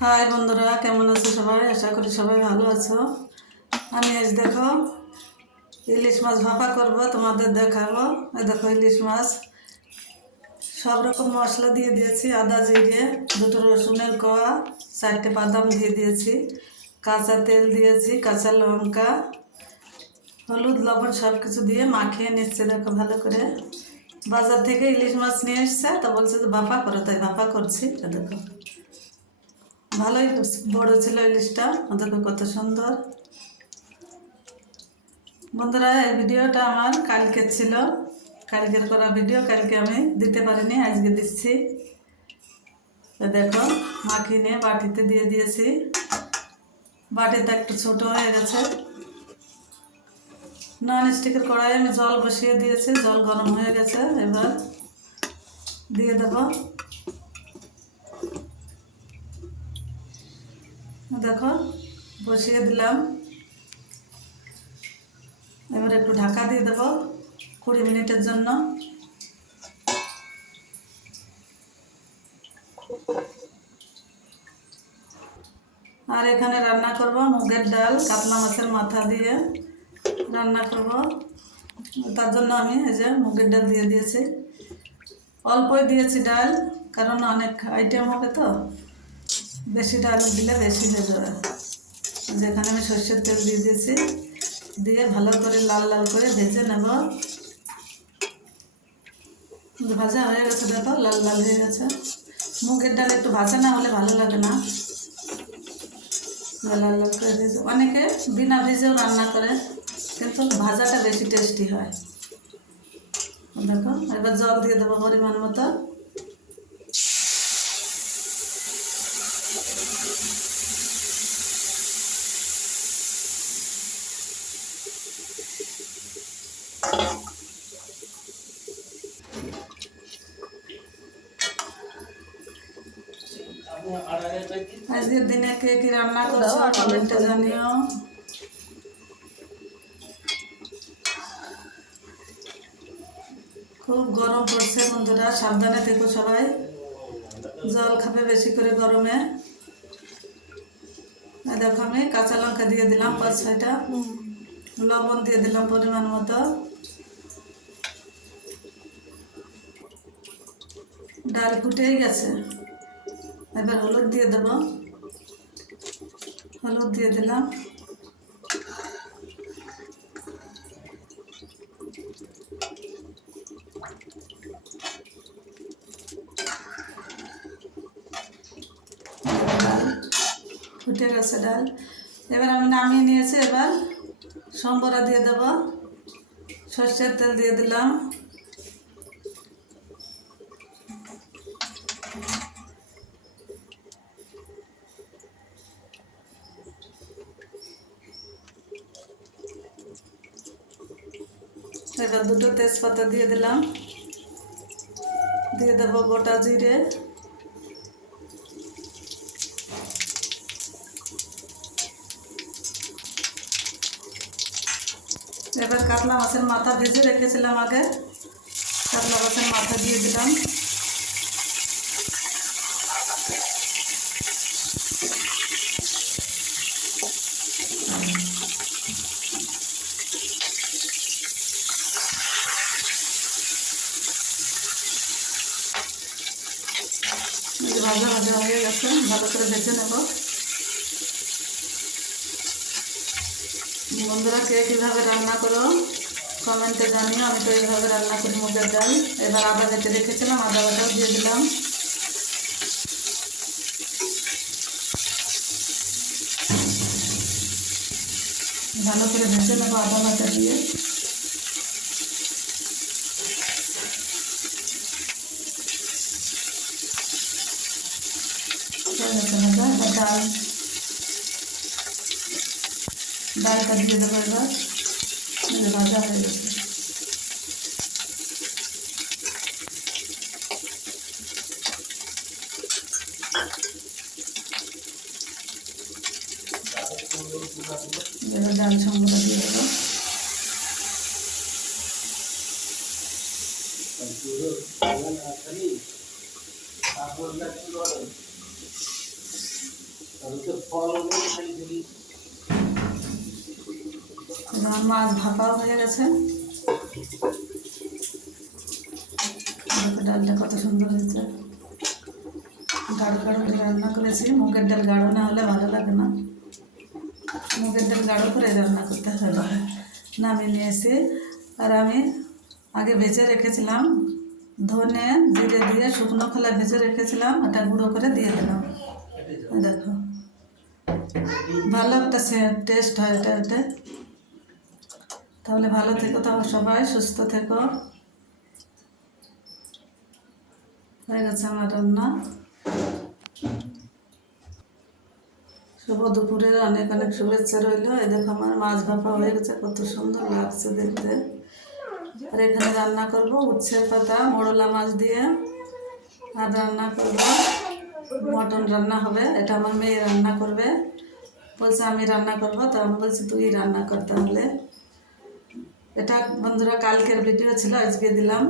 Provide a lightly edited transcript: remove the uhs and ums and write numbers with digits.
High বন্ধুরা, কেমন আছো সবাই? আশা করি সবাই ভালো আছো। আমি আজ দেখো ইলিশ মাছ ভাপা করব, তোমাদের দেখাবো। এই দেখো ইলিশ মাছ, সব রকম মশলা দিয়ে দিয়েছি। আদা জিরে, দুটো রসুনের কোয়া, 4টে বাদাম দিয়ে দিয়েছি, কাঁচা তেল দিয়েছি, কাঁচা লঙ্কা, হলুদ লবণ সব কিছু দিয়ে মাখিয়ে নিচ্ছে। দেখো ভালো করে। বাজার থেকে ইলিশ মাছ নিয়ে এসছে, তা বলছে যে ভাপা করো, তাই ভাপা করছি। দেখো ভালোই বড় ছিল ইলিশটা, দেখো কত সুন্দর। বন্ধুরা, এই ভিডিওটা আমার কালকে ছিল, কালকের করা ভিডিও, কালকে আমি দিতে পারিনি, আজকে দিচ্ছি। দেখো মাখিয়ে নিয়ে বাটিতে দিয়ে দিয়েছি। বাটিটা একটু ছোট হয়ে গেছে। নন স্টিকের কড়াই আমি জল বসিয়ে দিয়েছি, জল গরম হয়ে গেছে। এবার দিয়ে দেব। দেখো বসিয়ে দিলাম। এবার একটু ঢাকা দিয়ে দেবো 20 মিনিটের জন্য। আর এখানে রান্না করব মুগের ডাল, কাতলা মাছের মাথা দিয়ে রান্না করব। তার জন্য আমি এই যে মুগের ডাল দিয়ে দিয়েছি। অল্পই দিয়েছি ডাল, কারণ অনেক আইটেম হবে তো, বেশি ডাল দিলে বেশি হয়ে যাবে। যেখানে আমি সর্ষের তেল দিয়ে দিয়েছি, দিয়ে ভালো করে লাল লাল করে ভেজে নেব। ভাজা হয়ে গেছে, দেখো লাল লাল হয়ে গেছে। মুগের ডাল একটু ভাজা না হলে ভালো লাগে না। লাল লাল করে ভেজে, অনেকে বিনা ভেজেও রান্না করে, কিন্তু ভাজাটা বেশি টেস্টি হয়। দেখো এবার জল দিয়ে দেবো পরিমাণ মতো। আজকের দিনে কে কি রান্না করছো কমেন্টে জানিও। খুব গরম পড়ছে বন্ধুরা, সাবধানে থেকো সবাই। জল খাবে বেশি করে গরমে। দেখো আমি কাঁচা লঙ্কা দিয়ে দিলাম 5-6টা, লবণ দিয়ে দিলাম পরিমাণ মতো। ডাল ফুটেই গেছে। এবার হলুদ দিয়ে দেব, হলুদ দিয়ে দিলাম। ফুটে গেছে ডাল। এবার আমি নামিয়ে নিয়েছি। এবার সম্বরা দিয়ে দেব, সর্ষের তেল দিয়ে দিলাম। এবার 2টো তেজপাতা দিয়ে দিলাম। দিয়ে দেবো গোটা জিরে, এবার কাতলা মাছের মাথা ভেজে রেখেছিলাম আগে, কাতলা মাছের মাথা দিয়ে দিলাম। ভাজা ভাজা হয়ে গেছে, ভালো করে ভেজে নেব। বন্ধুরা, কে কীভাবে রান্না করো কমেন্টে জানিও। আমি তো এইভাবে রান্না করি মুগের ডাল। এবার আদা বেটে রেখেছিলাম, আদা বাটাও দিয়ে দিলাম। ভালো করে ভেজে নেবো আদা বাটা দিয়ে। ডাল, ডালটা দিয়ে দেবো। এবার ভাজা হয়ে গেছে। এবার ডাল সম্বরা দিয়ে দেবো। আমার মাছ ভাপাও হয়ে গেছে। দেখো ডালটা কত সুন্দর হয়েছে, গাঢ় গাঢ় করে রান্না করেছি। মুগের ডাল গাঢ় না হলে ভালো লাগে না, মুগের ডাল গাঢ় করে রান্না করতে ভালো হয়। নামিয়ে নিয়েছি। আর আমি আগে ভেজে রেখেছিলাম ধনে জিরে দিয়ে, শুকনো খোলা ভেজে রেখেছিলাম, এটা গুঁড়ো করে দিয়ে দিলাম। দেখো ভালো একটা টেস্ট হয় এটাতে। তাহলে ভালো থেকো, তাহলে সবাই সুস্থ থেকো। হয়ে গেছে আমার রান্না। শুভ দুপুরের অনেক অনেক শুভেচ্ছা রইল। এই দেখো আমার মাছ ভাপা হয়ে গেছে, কত সুন্দর লাগছে দেখতে। আর এখানে রান্না করব উচ্ছের পাতা মোড়লা মাছ দিয়ে, আর রান্না করব মটন রান্না হবে। এটা আমার মেয়ে রান্না করবে, বলছে আমি রান্না করবো, তো আমি বলছি তুই রান্না কর তাহলে। এটা বন্ধুরা কালকের ভিডিও ছিল, আজকে দিলাম।